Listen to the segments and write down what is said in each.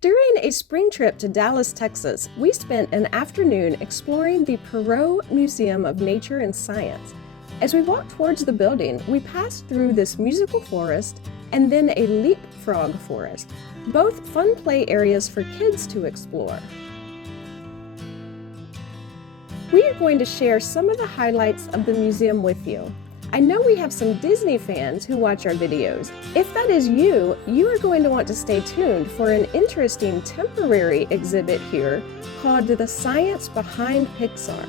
During a spring trip to Dallas, Texas, we spent an afternoon exploring the Perot Museum of Nature and Science. As we walked towards the building, we passed through this musical forest and then a leapfrog forest, both fun play areas for kids to explore. We are going to share some of the highlights of the museum with you. I know we have some Disney fans who watch our videos. If that is you, you are going to want to stay tuned for an interesting temporary exhibit here called the Science Behind Pixar.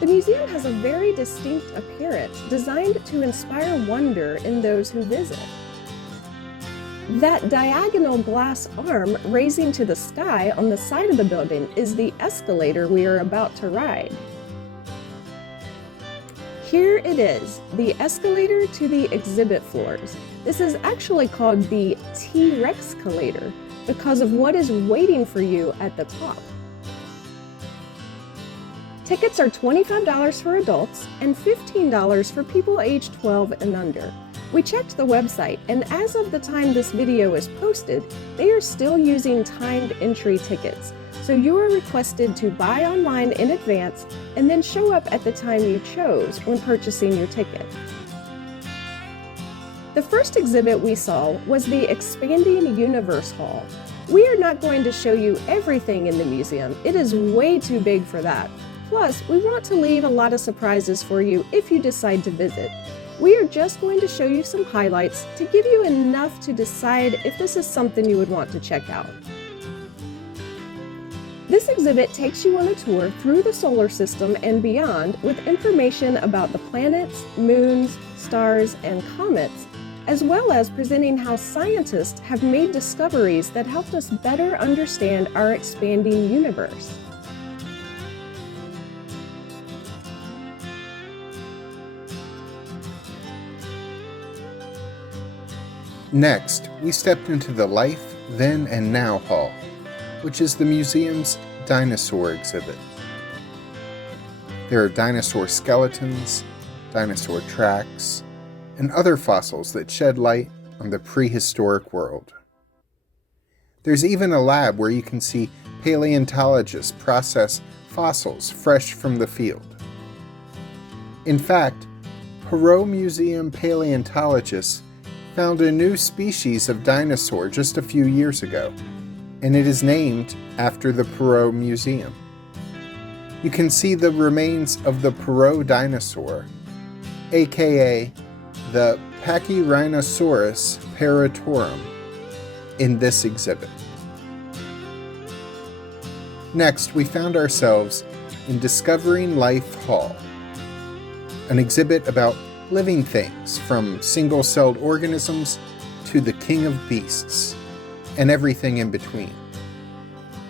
The museum has a very distinct appearance designed to inspire wonder in those who visit. That diagonal glass arm raising to the sky on the side of the building is the escalator we are about to ride. Here it is, the escalator to the exhibit floors. This is actually called the T-Rexcalator because of what is waiting for you at the top. Tickets are $25 for adults and $15 for people aged 12 and under. We checked the website, and as of the time this video is posted, they are still using timed entry tickets. So you are requested to buy online in advance and then show up at the time you chose when purchasing your ticket. The first exhibit we saw was the Expanding Universe Hall. We are not going to show you everything in the museum. It is way too big for that. Plus, we want to leave a lot of surprises for you if you decide to visit. We are just going to show you some highlights to give you enough to decide if this is something you would want to check out. This exhibit takes you on a tour through the solar system and beyond with information about the planets, moons, stars, and comets, as well as presenting how scientists have made discoveries that helped us better understand our expanding universe. Next, we stepped into the Life, Then and Now Hall, which is the museum's dinosaur exhibit. There are dinosaur skeletons, dinosaur tracks, and other fossils that shed light on the prehistoric world. There's even a lab where you can see paleontologists process fossils fresh from the field. In fact, Perot Museum paleontologists found a new species of dinosaur just a few years ago, and it is named after the Perot Museum. You can see the remains of the Perot dinosaur, aka the Pachyrhinosaurus perotorum, in this exhibit. Next, we found ourselves in Discovering Life Hall, an exhibit about living things from single-celled organisms to the king of beasts, and everything in between.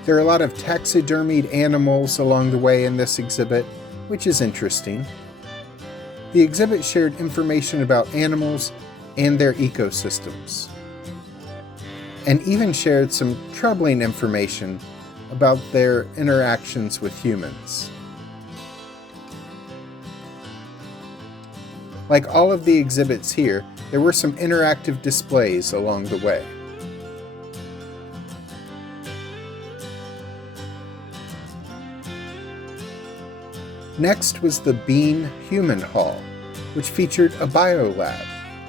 There are a lot of taxidermied animals along the way in this exhibit, which is interesting. The exhibit shared information about animals and their ecosystems, and even shared some troubling information about their interactions with humans. Like all of the exhibits here, there were some interactive displays along the way. Next was the Bean Human Hall, which featured a biolab,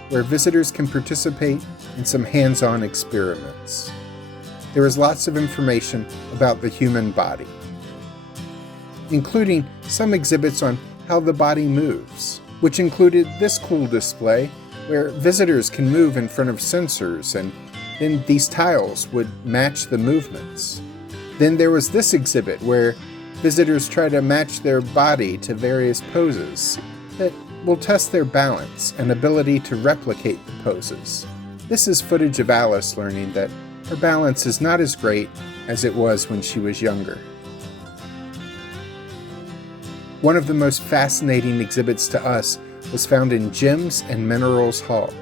where visitors can participate in some hands-on experiments. There was lots of information about the human body, including some exhibits on how the body moves, which included this cool display where visitors can move in front of sensors and then these tiles would match the movements. Then there was this exhibit where visitors try to match their body to various poses that will test their balance and ability to replicate the poses. This is footage of Alice learning that her balance is not as great as it was when she was younger. One of the most fascinating exhibits to us was found in Gems and Minerals Hall.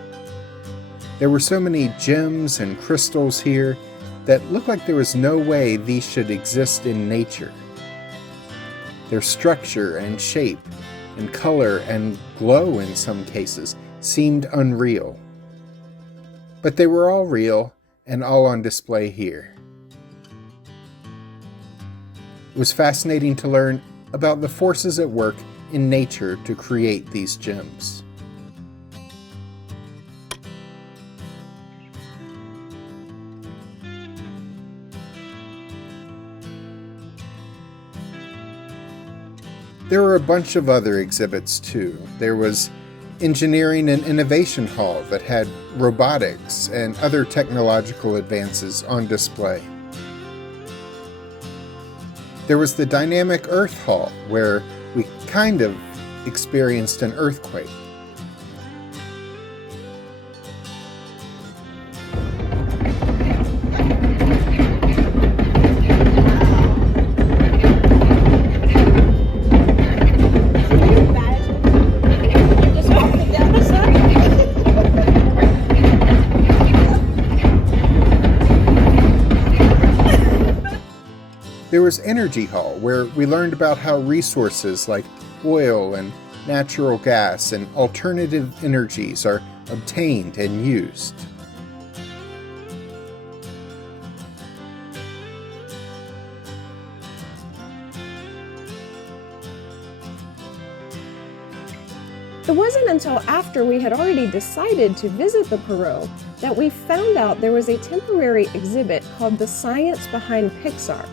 There were so many gems and crystals here that looked like there was no way these should exist in nature. Their structure and shape and color and glow in some cases seemed unreal. But they were all real and all on display here. It was fascinating to learn about the forces at work in nature to create these gems. There were a bunch of other exhibits too. There was Engineering and Innovation Hall that had robotics and other technological advances on display. There was the Dynamic Earth Hall, where we kind of experienced an earthquake. There was Energy Hall, where we learned about how resources like oil and natural gas and alternative energies are obtained and used. It wasn't until after we had already decided to visit the Perot that we found out there was a temporary exhibit called the Science Behind Pixar.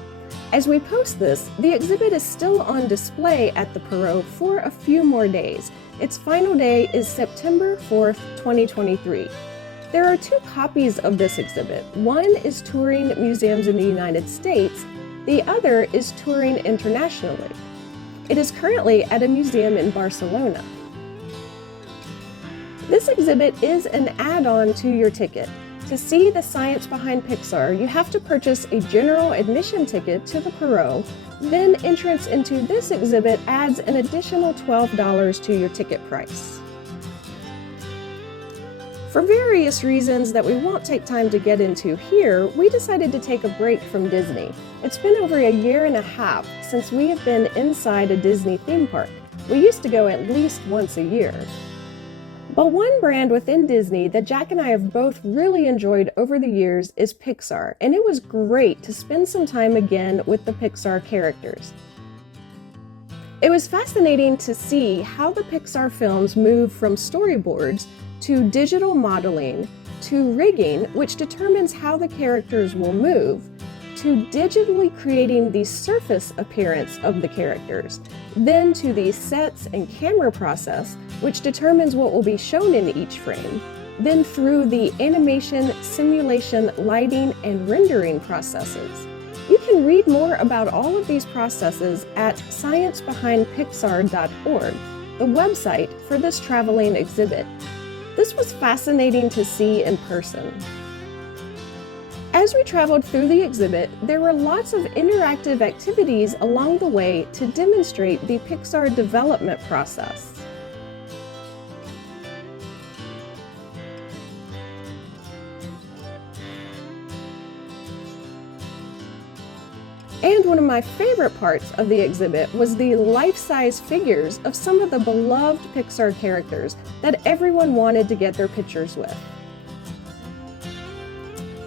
As we post this, the exhibit is still on display at the Perot for a few more days. Its final day is September 4th, 2023. There are 2 copies of this exhibit. One is touring museums in the United States, the other is touring internationally. It is currently at a museum in Barcelona. This exhibit is an add-on to your ticket. To see the Science Behind Pixar, you have to purchase a general admission ticket to the Perot, then entrance into this exhibit adds an additional $12 to your ticket price. For various reasons that we won't take time to get into here, we decided to take a break from Disney. It's been over a year and a half since we have been inside a Disney theme park. We used to go at least once a year. But one brand within Disney that Jack and I have both really enjoyed over the years is Pixar, and it was great to spend some time again with the Pixar characters. It was fascinating to see how the Pixar films move from storyboards to digital modeling to rigging, which determines how the characters will move, to digitally creating the surface appearance of the characters, then to the sets and camera process, which determines what will be shown in each frame, then through the animation, simulation, lighting, and rendering processes. You can read more about all of these processes at sciencebehindpixar.org, the website for this traveling exhibit. This was fascinating to see in person. As we traveled through the exhibit, there were lots of interactive activities along the way to demonstrate the Pixar development process. And one of my favorite parts of the exhibit was the life-size figures of some of the beloved Pixar characters that everyone wanted to get their pictures with.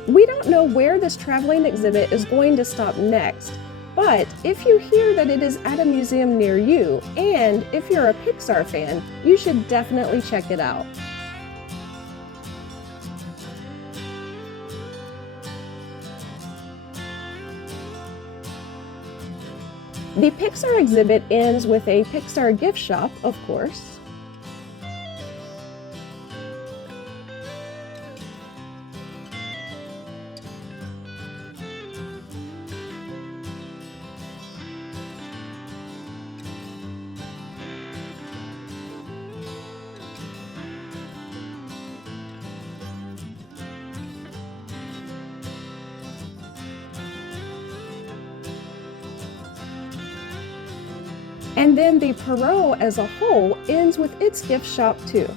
We don't know where this traveling exhibit is going to stop next, but if you hear that it is at a museum near you, and if you're a Pixar fan, you should definitely check it out. The Pixar exhibit ends with a Pixar gift shop, of course. And then the Perot as a whole ends with its gift shop too.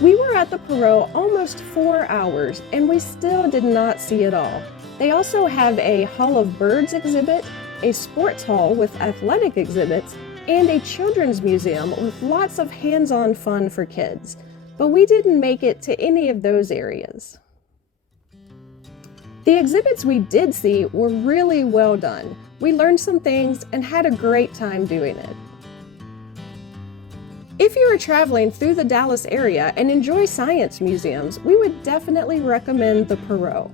We were at the Perot almost 4 hours and we still did not see it all. They also have a Hall of Birds exhibit, a sports hall with athletic exhibits, and a children's museum with lots of hands-on fun for kids. but we didn't make it to any of those areas. The exhibits we did see were really well done. We learned some things and had a great time doing it. If you are traveling through the Dallas area and enjoy science museums, we would definitely recommend the Perot.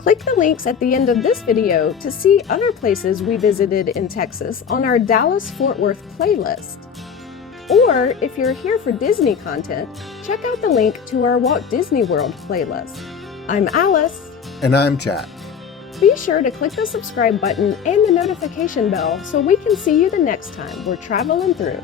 Click the links at the end of this video to see other places we visited in Texas on our Dallas-Fort Worth playlist. Or if you're here for Disney content, check out the link to our Walt Disney World playlist. I'm Alice. And I'm Jack. Be sure to click the subscribe button and the notification bell so we can see you the next time we're traveling through.